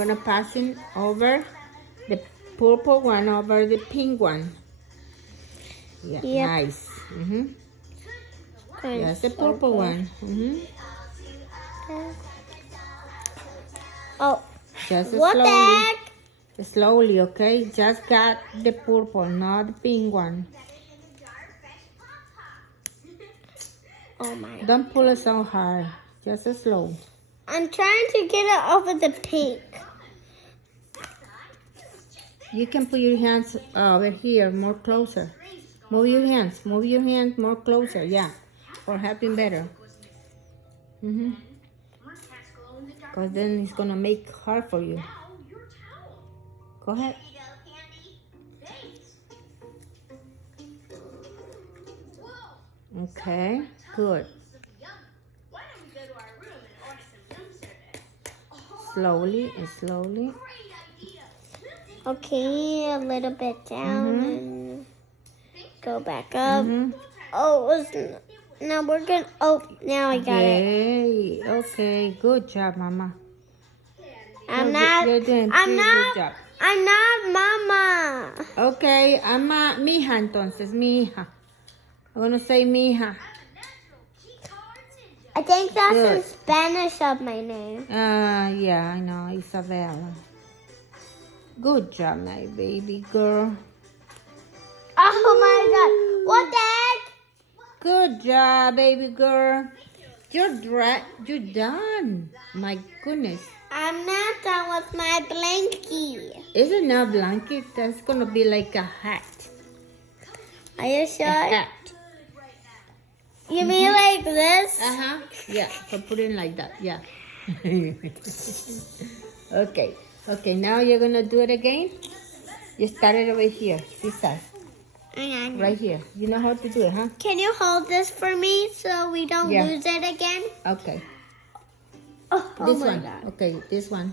I'm gonna pass it over the purple one over the pink one. Yeah, Yep. nice. Okay, That's the so purple good. one. Oh, Just what the slowly. heck? Slowly, okay? Just got the purple, not the pink one. Oh my. Don't pull it so hard. Just slow. I'm trying to get it over the pink. You can put your hands over here, more closer. Move your hands. Move your hands more closer. Yeah. For helping better. Because then it's going to make it hard for you. Go ahead. Okay. Good. Slowly and slowly. Okay, a little bit down and go back up. Oh, it was now we're good. Oh, now I got it. Yay. Okay. Good job, Mama. I'm not. You're doing I'm good not. job. I'm not Mama. Okay. Mija entonces. Mija. I'm going to say mija. I think that's Good. in Spanish of my name. Yeah, I know. Isabella. Good job, my baby girl. Oh my God! What the heck? Good job, baby girl. You're done. My goodness. I'm not done with my blankie. Is it not blanket? That's gonna be like a hat. Are you A sure? hat. You mean like this? Yeah. So put it like that. Yeah. Okay. Okay. Now you're gonna do it again. You started over here. This side. Hang on. Right here. You know how to do it, huh? Can you hold this for me so we don't Yeah. lose it again? Okay. Oh This my one. God. Okay, this one.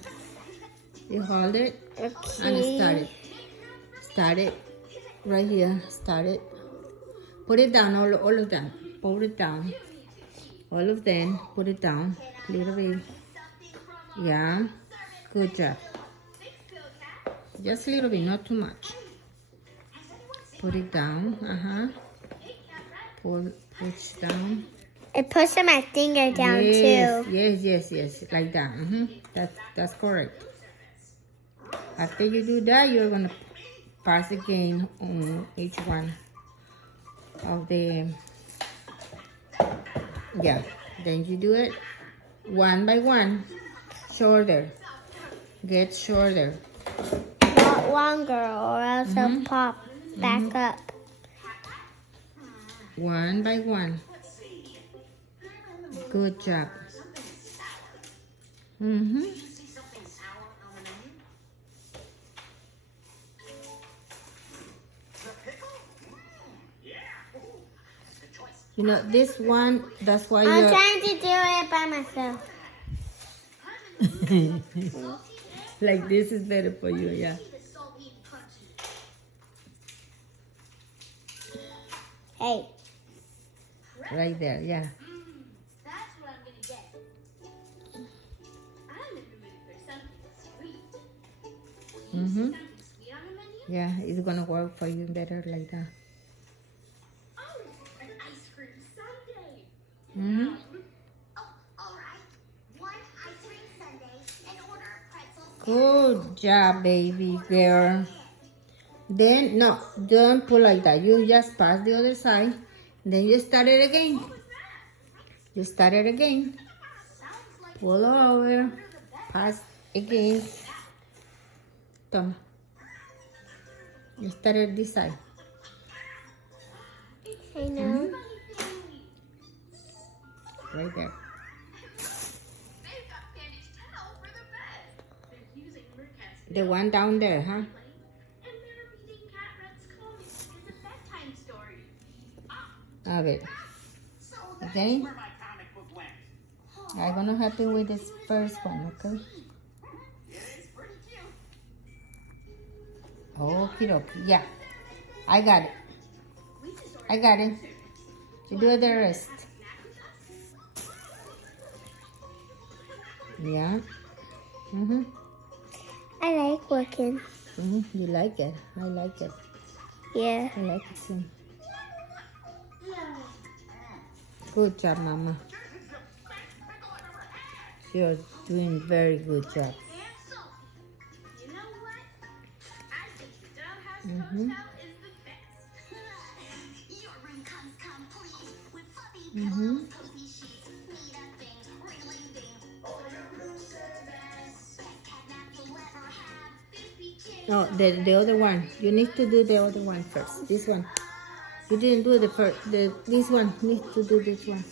You hold it Okay. and start it. Start it. Right here. Start it. Put it down, all of them. Put it down. All of them. Put it down. Little bit. Yeah. Good job. Just a little bit, not too much. Put it down. Push down. I pushed my finger down Yes, too. yes. Like that. That's correct. After you do that, you're gonna pass again on each one of the. Yeah. Then you do it one by one. Shorter. Get shorter. Not longer or else it'll pop back up. One by one. Good job. You know, this one, that's why I'm you're... trying to do it by myself. Like this is better for you, yeah. Hey. Right there, yeah. That's what I'm gonna get. I'm in the mood for something sweet. Something sweet on the menu? Yeah, it's gonna work for you better like that. Oh, an ice cream sundae. Oh, all right. One ice cream sundae and order a pretzel. Good job, baby girl. Then, no, don't pull like that. You just pass the other side. Then you start it again. You start it again. Pull over. Pass again. Toma. You start it this side. I know. Right there. They've got Candy's towel for the bed. They're using Mercat's The one down there, huh? and they're reading Cat Red's comics as a bedtime story. A ver. Okay? Where my comic book went. I'm gonna help you with this first one, okay? It's pretty cute. Okie dokie. Yeah. I got it. I got it. You do the rest. Yeah. I like working. You like it? I like it. Yeah. I like it too. Good job, Mama. You're doing very good job. And so, you know what? I think the doghouse hotel is the best. Your room comes complete with fluffy pillows, cozy sheets, made-up things, wriggling things. Best cat nap you'll ever have. No, the other one. You need to do the other one first. This one. You didn't do the first. This one. Need to do this one.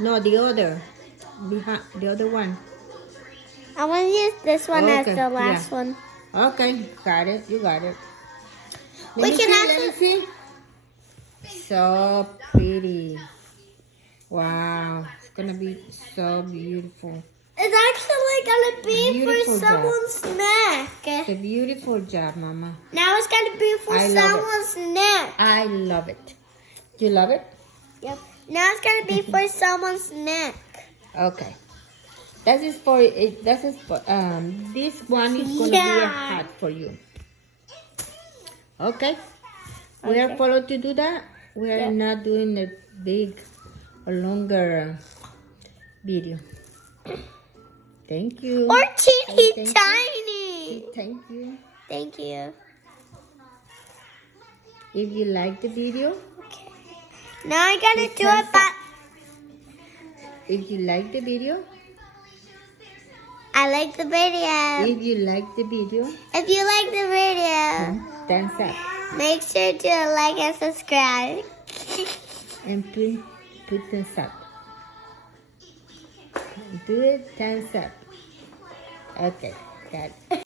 No, the other. Behind the other one. I want to use this one as Okay, the last yeah. one. Okay, got it. You got it. We Let me can see. Let me see. So pretty. Wow, it's gonna be so beautiful. It's actually gonna be Beautiful for job. someone's neck. It's a beautiful job, Mama. Now it's gonna be for I love it. someone's neck. I love it. You love it? Yep. Now it's gonna be for someone's neck. Okay. That is for it. That is for This one is gonna be a Yeah. hat for you. Okay. We are followed to do that. We are Yeah. not doing a big or longer video. Thank you. Or teeny Thank you. tiny. Thank you. Thank you. If you like the video, Now I gotta do it back. if you like the video, I like the video. if you like the video, If you like the video, thumbs up make sure to like and subscribe. and put thumbs up. Do it, thumbs up. Okay, got it.